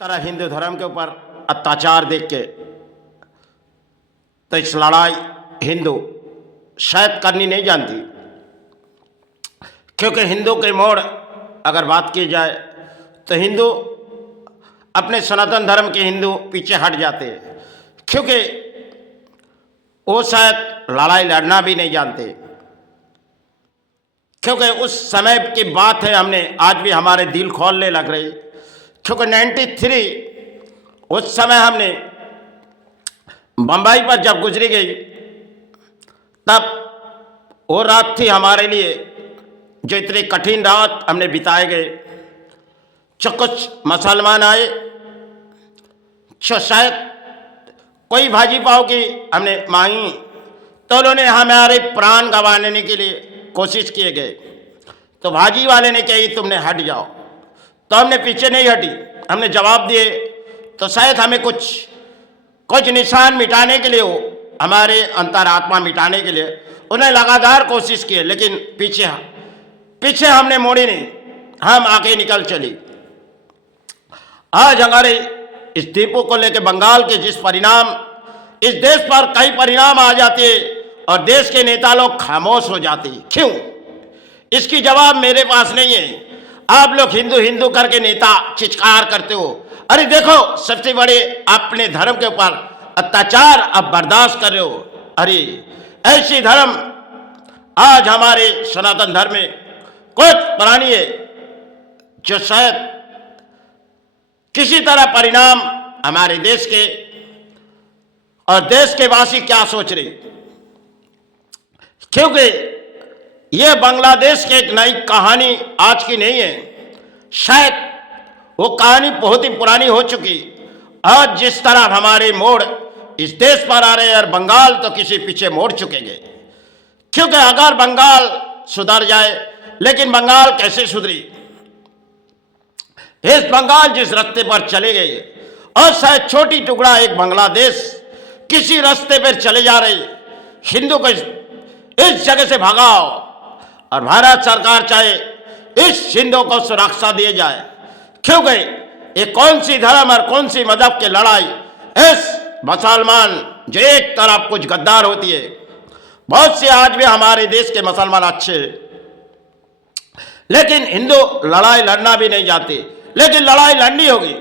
तरह हिंदू धर्म के ऊपर अत्याचार देख के तो इस लड़ाई हिंदू शायद करनी नहीं जानती, क्योंकि हिंदू के मोड़ अगर बात की जाए तो हिंदू अपने सनातन धर्म के हिंदू पीछे हट जाते हैं, क्योंकि वो शायद लड़ाई लड़ना भी नहीं जानते। क्योंकि उस समय की बात है, हमने आज भी हमारे दिल खोलने लग रही, क्योंकि 93 उस समय हमने बम्बई पर जब गुजरी गई तब वो रात थी हमारे लिए जो इतनी कठिन रात हमने बिताए गए। जो कुछ मुसलमान आए जो शायद कोई भाजी पाव की हमने मांगी तो उन्होंने हमारे प्राण गंवाने के लिए कोशिश किए गए, तो भाजी वाले ने कही तुमने हट जाओ, तो हमने पीछे नहीं हटी, हमने जवाब दिए। तो शायद हमें कुछ निशान मिटाने के लिए हो, हमारे अंतरात्मा मिटाने के लिए उन्हें लगातार कोशिश की, लेकिन पीछे हमने मोड़ी नहीं, हम आगे निकल चली। आज हमारे इस द्वीपों को लेकर बंगाल के जिस परिणाम इस देश पर कई परिणाम आ जाते और देश के नेता लोग खामोश हो जाते, क्यों? इसकी जवाब मेरे पास नहीं है। आप लोग हिंदू हिंदू करके नेता चित्कार करते हो, अरे देखो सबसे बड़े अपने धर्म के ऊपर अत्याचार अब बर्दाश्त कर रहे हो। अरे ऐसी धर्म आज हमारे सनातन धर्म में कुछ प्राणी है जो शायद किसी तरह परिणाम हमारे देश के और देश के वासी क्या सोच रहे, क्योंकि यह बांग्लादेश की एक नई कहानी आज की नहीं है, शायद वो कहानी बहुत ही पुरानी हो चुकी। आज जिस तरह हमारे मोड़ इस देश पर आ रहे हैं और बंगाल तो किसी पीछे मोड़ चुकेंगे, क्योंकि अगर बंगाल सुधर जाए, लेकिन बंगाल कैसे सुधरी? इस बंगाल जिस रास्ते पर चले गए और शायद छोटी टुकड़ा एक बांग्लादेश किसी रास्ते पर चले जा रहे, हिंदू को इस जगह से भगाओ और भारत सरकार चाहे इस हिंदू को सुरक्षा दिए जाए, क्योंकि ये कौन सी धर्म और कौन सी मजहब की लड़ाई? इस मुसलमान जो एक तरफ कुछ गद्दार होती है, बहुत से आज भी हमारे देश के मुसलमान अच्छे, लेकिन हिंदू लड़ाई लड़ना भी नहीं जाते, लेकिन लड़ाई लड़नी होगी,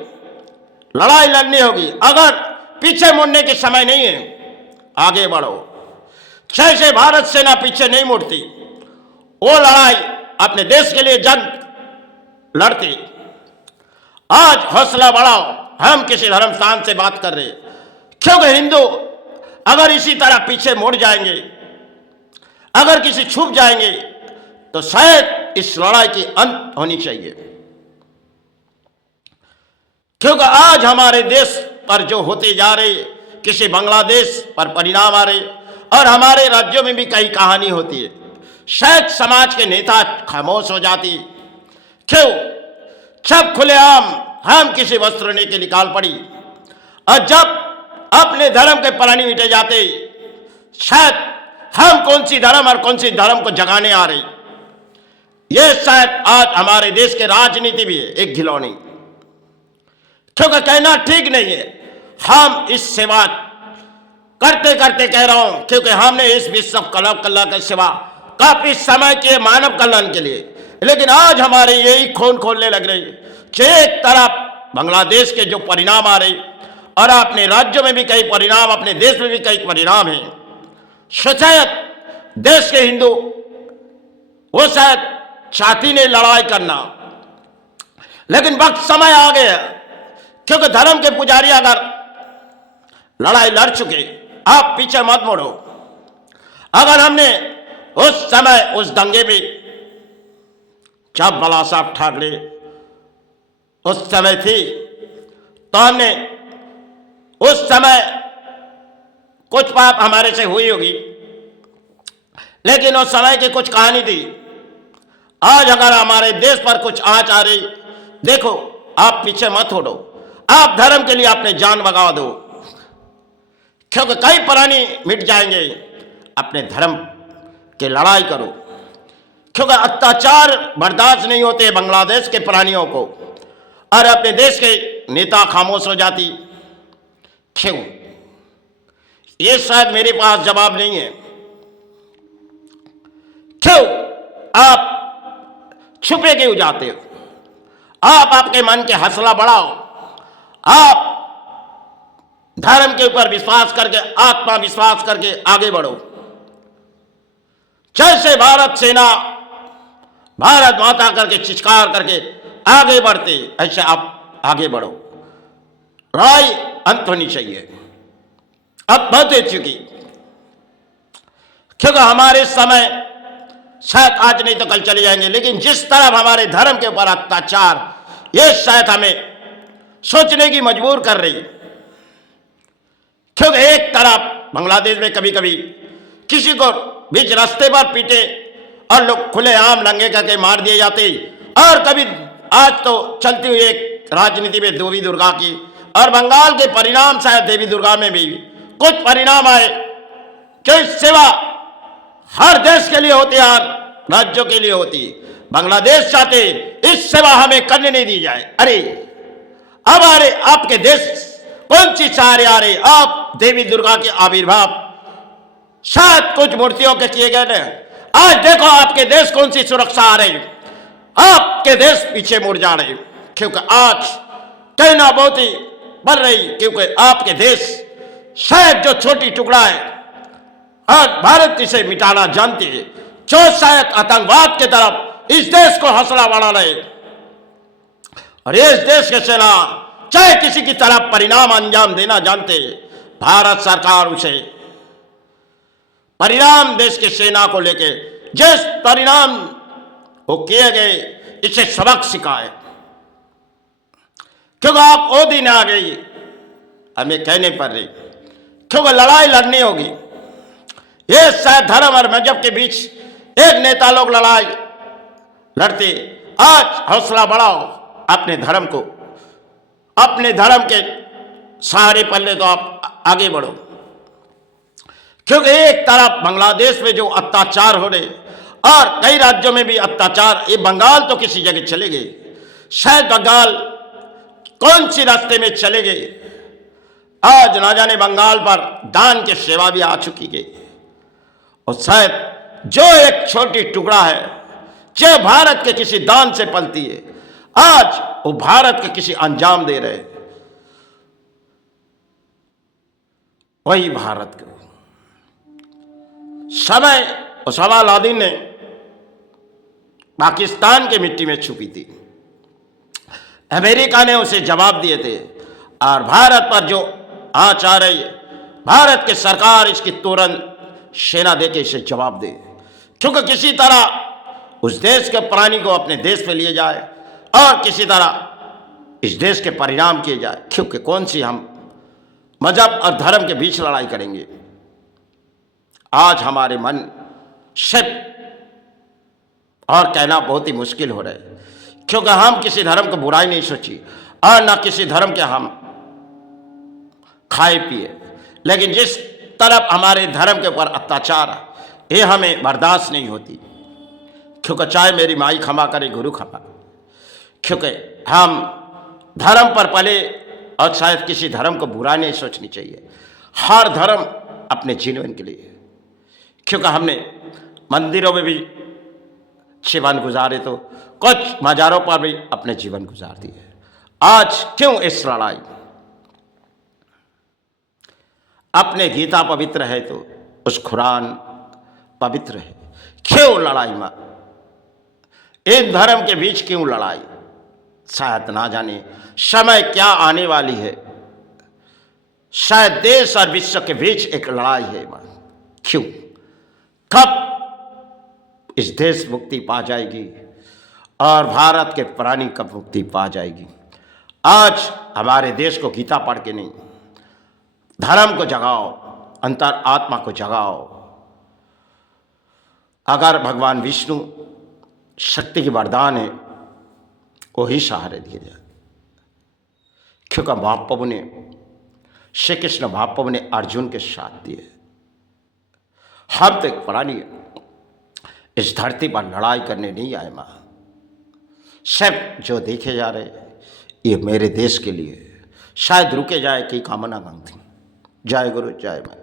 लड़ाई लड़नी होगी। अगर पीछे मुड़ने के समय नहीं है, आगे बढ़ो। जैसे भारत सेना पीछे नहीं मुड़ती, वो लड़ाई अपने देश के लिए जंग लड़ती। आज हौसला बढ़ाओ, हम किसी धर्म स्थान से बात कर रहे हैं, क्योंकि हिंदू अगर इसी तरह पीछे मुड़ जाएंगे, अगर किसी छुप जाएंगे, तो शायद इस लड़ाई की अंत होनी चाहिए। क्योंकि आज हमारे देश पर जो होते जा रहे, किसी बांग्लादेश पर परिणाम आ रहे और हमारे राज्यों में भी कई कहानी होती है, शायद समाज के नेता खामोश हो जाती। क्यों? जब खुलेआम हम किसी वस्त्र ने के निकाल पड़ी और जब अपने धर्म के प्राणी मिटे जाते, शायद हम कौन सी धर्म और कौन सी धर्म को जगाने आ रही। यह शायद आज हमारे देश के राजनीति भी है एक खिलौनी, क्योंकि कहना ठीक नहीं है। हम इस सेवा करते करते कह रहा हूं, क्योंकि हमने इस विश्व कला की सेवा काफी समय के मानव कल्याण के लिए, लेकिन आज हमारे यही खून खोलने लग रही कि एक तरफ बांग्लादेश के जो परिणाम आ रहे और अपने राज्यों में भी कई परिणाम, अपने देश में भी कई परिणाम हैं। शायद देश के हिंदू वो शायद चाहती नहीं लड़ाई करना, लेकिन वक्त समय आ गया, क्योंकि धर्म के पुजारी अगर लड़ाई लड़ चुके, आप पीछे मत मुड़ो। अगर हमने उस समय उस दंगे में जब बाला साहब ठाकरे उस समय थी, तो हमने उस समय कुछ पाप हमारे से हुई होगी, लेकिन उस समय की कुछ कहानी थी। आज अगर हमारे देश पर कुछ आंच आ रही, देखो आप पीछे मत हटो, आप धर्म के लिए अपने जान बगा दो, क्योंकि कई प्राणी मिट जाएंगे। अपने धर्म की लड़ाई करो, क्योंकि अत्याचार बर्दाश्त नहीं होते बांग्लादेश के प्राणियों को, और अपने देश के नेता खामोश हो जाती, क्यों? ये शायद मेरे पास जवाब नहीं है। क्यों आप छुपे क्यों जाते हो? आप आपके मन के हौसला बढ़ाओ, आप धर्म के ऊपर विश्वास करके, आत्मविश्वास करके आगे बढ़ो। जैसे भारत सेना भारत माता करके चित्कार करके आगे बढ़ते, ऐसे आप आगे बढ़ो। लड़ाई अंत होनी चाहिए, अब बहुत हो चुकी, क्योंकि हमारे समय शायद आज नहीं तो कल चले जाएंगे, लेकिन जिस तरह हमारे धर्म के ऊपर अत्याचार, ये शायद हमें सोचने की मजबूर कर रही। क्योंकि एक तरफ बांग्लादेश में कभी कभी किसी को बीच रास्ते पर पीटे और लोग खुलेआम लंगे करके मार दिए जाते, और कभी आज तो चलती हुई एक राजनीति में देवी दुर्गा की, और बंगाल के परिणाम शायद देवी दुर्गा में भी कुछ परिणाम आए जो इस सेवा हर देश के लिए होती है, हर राज्यों के लिए होती है। बांग्लादेश चाहते इस सेवा हमें करने नहीं दी जाए। अरे अब आ रहे आपके देश कौन सी चारे आ रहे, आप देवी दुर्गा के आविर्भाव शायद कुछ मूर्तियों के किए गए हैं। आज देखो आपके देश कौन सी सुरक्षा आ रही, आपके देश पीछे मुड़ जा रहे, क्योंकि आज कहना बहुत ही बढ़ रही, क्योंकि आपके देश शायद जो छोटी टुकड़ा है, आज भारत इसे मिटाना जानती है, जो शायद आतंकवाद की तरफ इस देश को हौसला बढ़ा रहे, और इस देश के सेना चाहे किसी की तरफ परिणाम अंजाम देना जानते, भारत सरकार उसे परिणाम देश की सेना को लेके जिस परिणाम वो किए गए, इसे सबक सिखाए। क्योंकि आप वो दिन आ गई, हमें कहने पड़ रही, क्योंकि लड़ाई लड़नी होगी। ये शायद धर्म और मजहब के बीच एक नेता लोग लड़ाई लड़ते, आज हौसला बढ़ाओ, अपने धर्म को, अपने धर्म के सहारे पल्ले तो आप आगे बढ़ो। क्योंकि एक तरफ बांग्लादेश में जो अत्याचार हो रहे, और कई राज्यों में भी अत्याचार, ये बंगाल तो किसी जगह चले गए, शायद बंगाल कौन सी रास्ते में चले गए, आज ना जाने बंगाल पर दान की सेवा भी आ चुकी है, और शायद जो एक छोटी टुकड़ा है जो भारत के किसी दान से पलती है, आज वो भारत के किसी अंजाम दे रहे, वही भारत के समय ओसामा लादेन ने पाकिस्तान के मिट्टी में छुपी थी, अमेरिका ने उसे जवाब दिए थे, और भारत पर जो आंच आ रही है, भारत की सरकार इसकी तुरंत सेना देके इसे जवाब दे, क्योंकि किसी तरह उस देश के प्राणी को अपने देश पे लिए जाए, और किसी तरह इस देश के परिणाम किए जाए। क्योंकि कौन सी हम मजहब और धर्म के बीच लड़ाई करेंगे। आज हमारे मन से और कहना बहुत ही मुश्किल हो रहा है, क्योंकि हम किसी धर्म को बुराई नहीं सोची, और ना किसी धर्म के हम खाए पिए, लेकिन जिस तरफ हमारे धर्म के ऊपर अत्याचार है, ये हमें बर्दाश्त नहीं होती। क्योंकि चाहे मेरी माई क्षमा करे, गुरु क्षमा, क्योंकि हम धर्म पर पले, और शायद किसी धर्म को बुरा नहीं सोचनी चाहिए, हर धर्म अपने जीवन के लिए। क्योंकि हमने मंदिरों में भी जीवन गुजारे, तो कुछ मज़ारों पर भी अपने जीवन गुजार दिए। आज क्यों इस लड़ाई? अपने गीता पवित्र है तो उस कुरान पवित्र है, क्यों लड़ाई में? इन धर्म के बीच क्यों लड़ाई? शायद ना जाने समय क्या आने वाली है, शायद देश और विश्व के बीच एक लड़ाई है। क्यों? कब इस देश मुक्ति पा जाएगी और भारत के प्राणी कब मुक्ति पा जाएगी? आज हमारे देश को गीता पढ़ के नहीं, धर्म को जगाओ, अंतर आत्मा को जगाओ। अगर भगवान विष्णु शक्ति की वरदान है, वही सहारे दिए जाए। क्योंकि महाप्रभु ने, श्री कृष्ण महाप्रभु ने अर्जुन के साथ दिए। हम तो एक प्राणी इस धरती पर लड़ाई करने नहीं आए माँ। सब जो देखे जा रहे ये मेरे देश के लिए, शायद रुके जाए की कामना मांगती। जय गुरु जय माता।